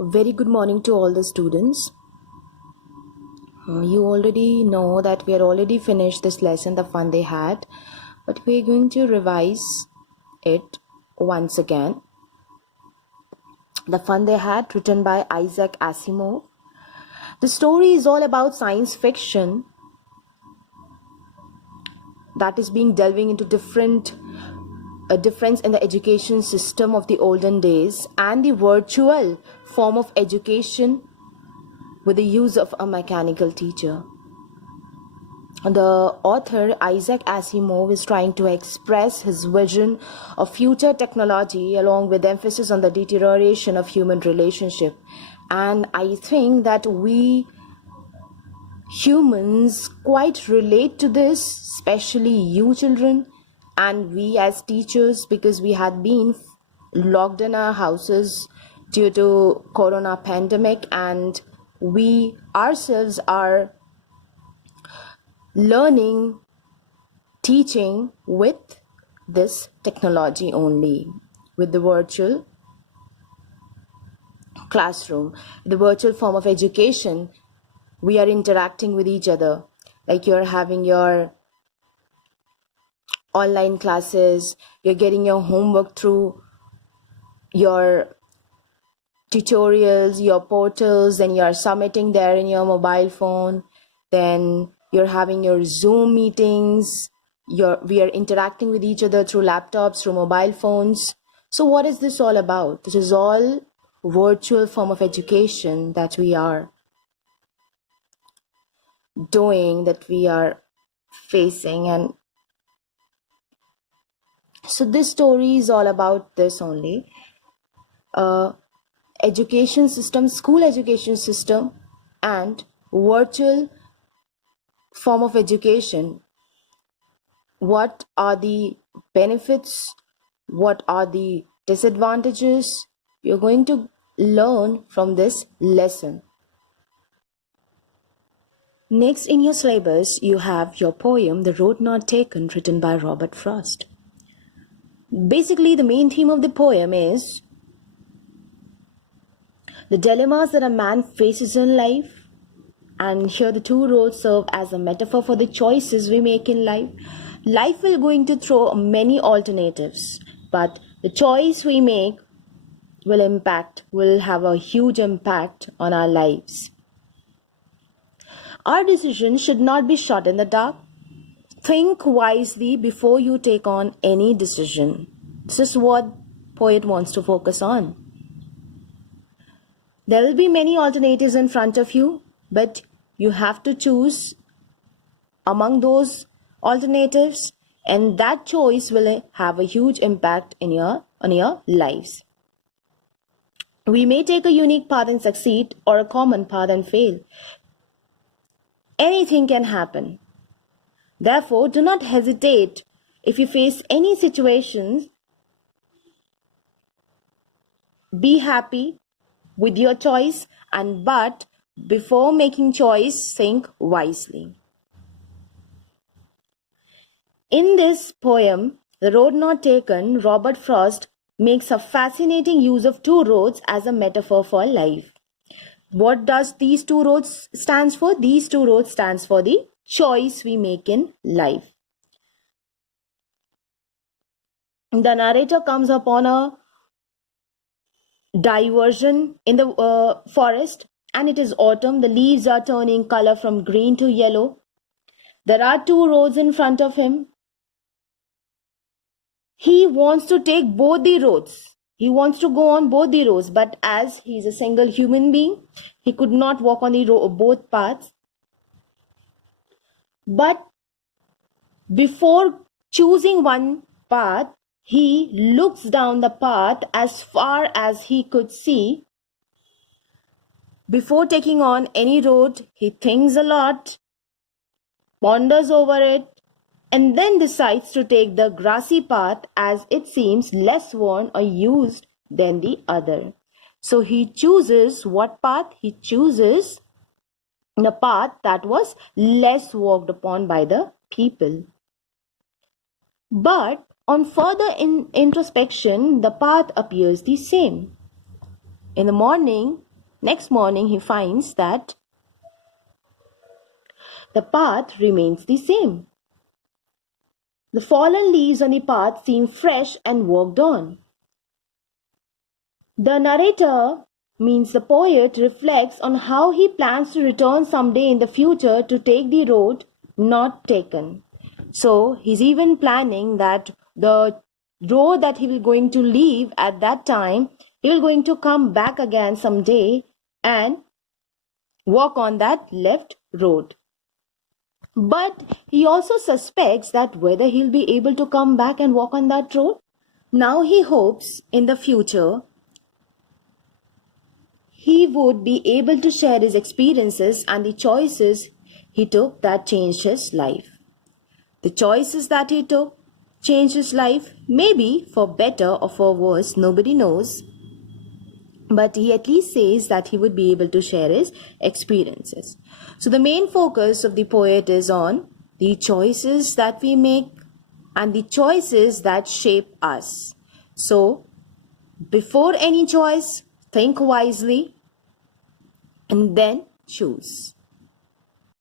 Very good morning to all the students. You already know that we are already finished this lesson, the fun they had, but we're going to revise it once again. The Fun They Had, written by Isaac Asimov. The story is all about science fiction that is being delving into a difference in the education system of the olden days and the virtual form of education with the use of a mechanical teacher. The author Isaac Asimov is trying to express his vision of future technology along with emphasis on the deterioration of human relationship. And I think that we humans quite relate to this, especially you children and we as teachers, because we had been locked in our houses due to corona pandemic, and we ourselves are learning, teaching with this technology only, with the virtual classroom, the virtual form of education. We are interacting with each other, like you're having your online classes, you're getting your homework through your tutorials, your portals, then you're submitting there in your mobile phone, then you're having your Zoom meetings, we are interacting with each other through laptops, through mobile phones. So what is this all about? This is all virtual form of education that we are doing, that we are facing. And so this story is all about this only. Education system, school education system, and virtual form of education. What are the benefits? What are the disadvantages? You're going to learn from this lesson. Next in your syllabus, you have your poem, The Road Not Taken, written by Robert Frost. Basically, the main theme of the poem is the dilemmas that a man faces in life, and here the two roads serve as a metaphor for the choices we make in life. Life will going to throw many alternatives, but the choice we make will have a huge impact on our lives. Our decisions should not be shot in the dark. Think wisely before you take on any decision. This is what poet wants to focus on. There will be many alternatives in front of you, but you have to choose among those alternatives, and that choice will have a huge impact on your lives. We may take a unique path and succeed, or a common path and fail. Anything can happen. Therefore, do not hesitate if you face any situations. Be happy with your choice, but before making choice, think wisely. In this poem, The Road Not Taken, Robert Frost makes a fascinating use of two roads as a metaphor for life. What does these two roads stands for? These two roads stands for the choice we make in life. The narrator comes upon a diversion in the forest, and it is autumn. The leaves are turning color from green to yellow. There are two roads in front of him. He wants to take both the roads. He wants to go on both the roads, but as he's a single human being, he could not walk on the both paths. But before choosing one path, he looks down the path as far as he could see. Before taking on any road, he thinks a lot, ponders over it, and then decides to take the grassy path as it seems less worn or used than the other. So he chooses what path? He chooses the path that was less walked upon by the people. But on further introspection, the path appears the same. In the morning, next morning, he finds that the path remains the same. The fallen leaves on the path seem fresh and walked on. The narrator, means the poet, reflects on how he plans to return someday in the future to take the road not taken. So he's even planning that the road that he will going to leave at that time, he will going to come back again someday and walk on that left road. But he also suspects that whether he'll be able to come back and walk on that road. Now he hopes in the future he would be able to share his experiences and the choices he took that changed his life. The choices that he took changed his life, maybe for better or for worse, nobody knows. But he at least says that he would be able to share his experiences. So the main focus of the poet is on the choices that we make and the choices that shape us. So before any choice, think wisely and then choose.